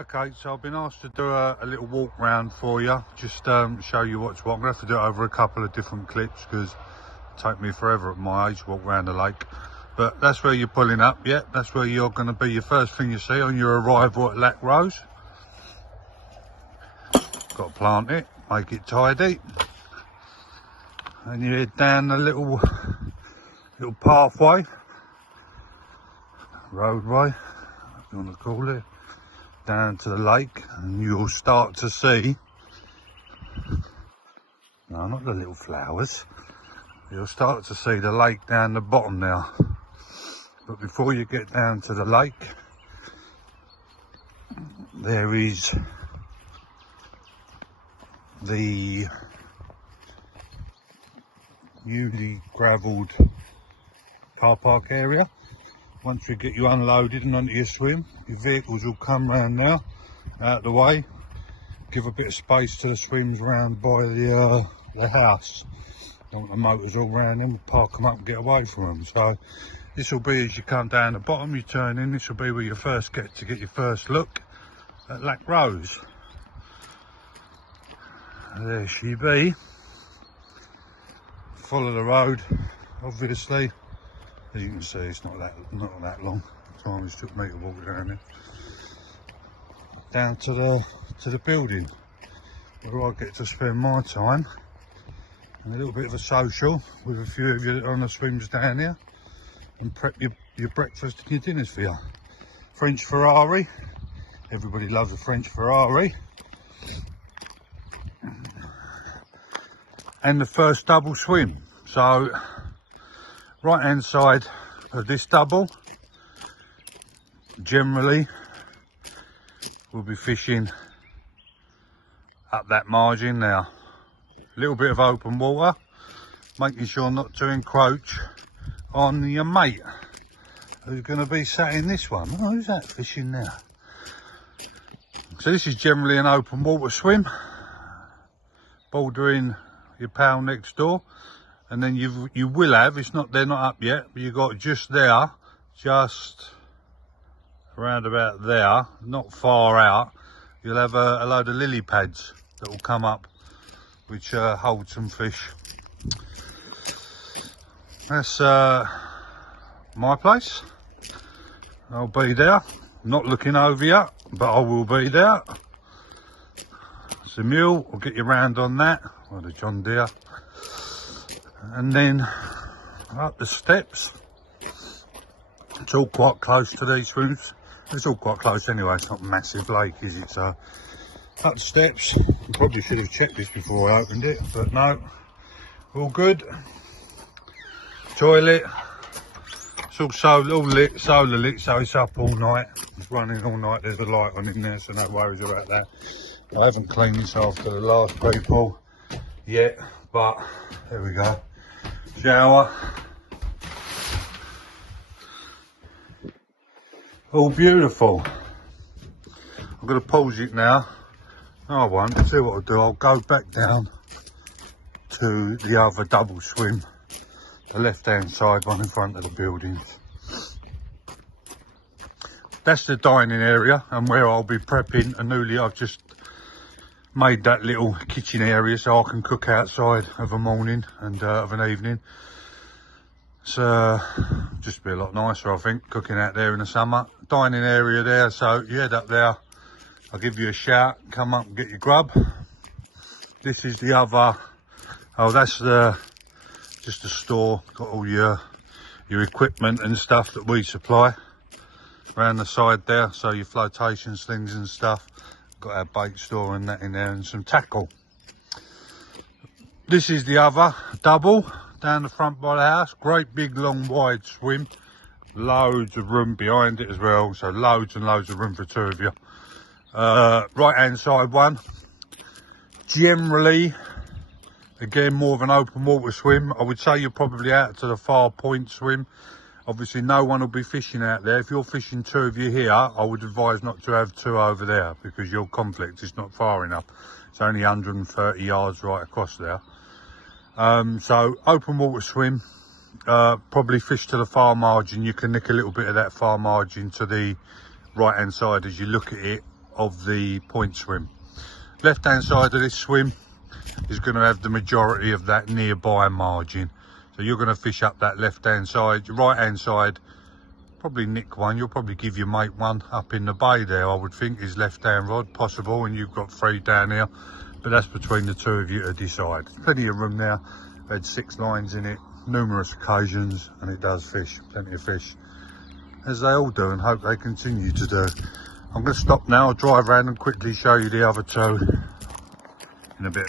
Okay, so I've been asked to do a little walk round for you, just show you what's what. I'm going to have to do it over a couple of different clips because it take me forever at my age to walk around the lake. But that's where you're pulling up, yeah, that's where you're going to be your first thing you see on your arrival at Lac Rose. Got to plant it, make it tidy. And you head down the little pathway, roadway, if you want to call it, down to the lake, and you'll start to see, no, not the little flowers, you'll start to see the lake down the bottom now. But before you get down to the lake, there is the newly gravelled car park area. Once we get you unloaded and onto your swim, your vehicles will come round now, out the way, give a bit of space to the swims round by the house. Don't want the motors all round them, park them up and get away from them. So this will be as you come down the bottom, you turn in, this will be where you first get your first look at Lac Rose. There she be. Follow the road, obviously. As you can see, it's not that long. The time it took me to walk down there. Down to the building where I get to spend my time, and a little bit of a social with a few of you on the swims down here, and prep your breakfast and your dinners for you. French Ferrari, everybody loves a French Ferrari. And the first double swim. So right hand side of this double, generally we'll be fishing up that margin now. A little bit of open water, making sure not to encroach on your mate who's going to be sat in this one. Oh, who's that fishing now? So this is generally an open water swim, bordering your pal next door. And then you will have, they're not up yet, but you've got just there, just around about there, not far out, you'll have a load of lily pads that will come up, which hold some fish. That's my place. I'll be there, not looking over you, but I will be there. It's a mule, I'll get you round on that, or the John Deere. And then up the steps. It's all quite close to these swims. It's all quite close anyway, it's not a massive lake, is it? So up the steps. I probably should have checked this before I opened it, but no, all good. Toilet, it's all solar lit, so it's up all night. It's running all night, there's a light on in there, so no worries about that. I haven't cleaned this after the last people yet, but there we go. Shower, all beautiful. I'm going to pause it now. No, I won't. I'll see what I'll do. I'll go back down to the other double swim, the left hand side one in front of the buildings. That's the dining area and where I'll be prepping I've just made that little kitchen area so I can cook outside of a morning and of an evening. It's just be a lot nicer, I think, cooking out there in the summer. Dining area there, so you head up there, I'll give you a shout, come up and get your grub. This is the other, oh, that's just a store, got all your equipment and stuff that we supply around the side there, so your flotation slings and stuff. Got our bait store and that in there, and some tackle. This is the other double down the front by the house. Great big long wide swim, loads of room behind it as well, so loads and loads of room for two of you. Right hand side one, generally again more of an open water swim. I would say you're probably out to the far point swim. Obviously no one will be fishing out there. If you're fishing two of you here, I would advise not to have two over there because your conflict is not far enough. It's only 130 yards right across there. So open water swim, probably fish to the far margin. You can nick a little bit of that far margin to the right hand side as you look at it of the point swim. Left hand side of this swim is going to have the majority of that nearby margin. So you're going to fish up that left hand side. Your right hand side, probably nick one. You'll probably give your mate one up in the bay there, I would think, is left hand rod possible, and you've got 3 down here. But that's between the two of you to decide. Plenty of room there. I had 6 lines in it, numerous occasions, and it does fish, plenty of fish, as they all do, and hope they continue to do. I'm going to stop now. I'll drive around and quickly show you the other two in a bit.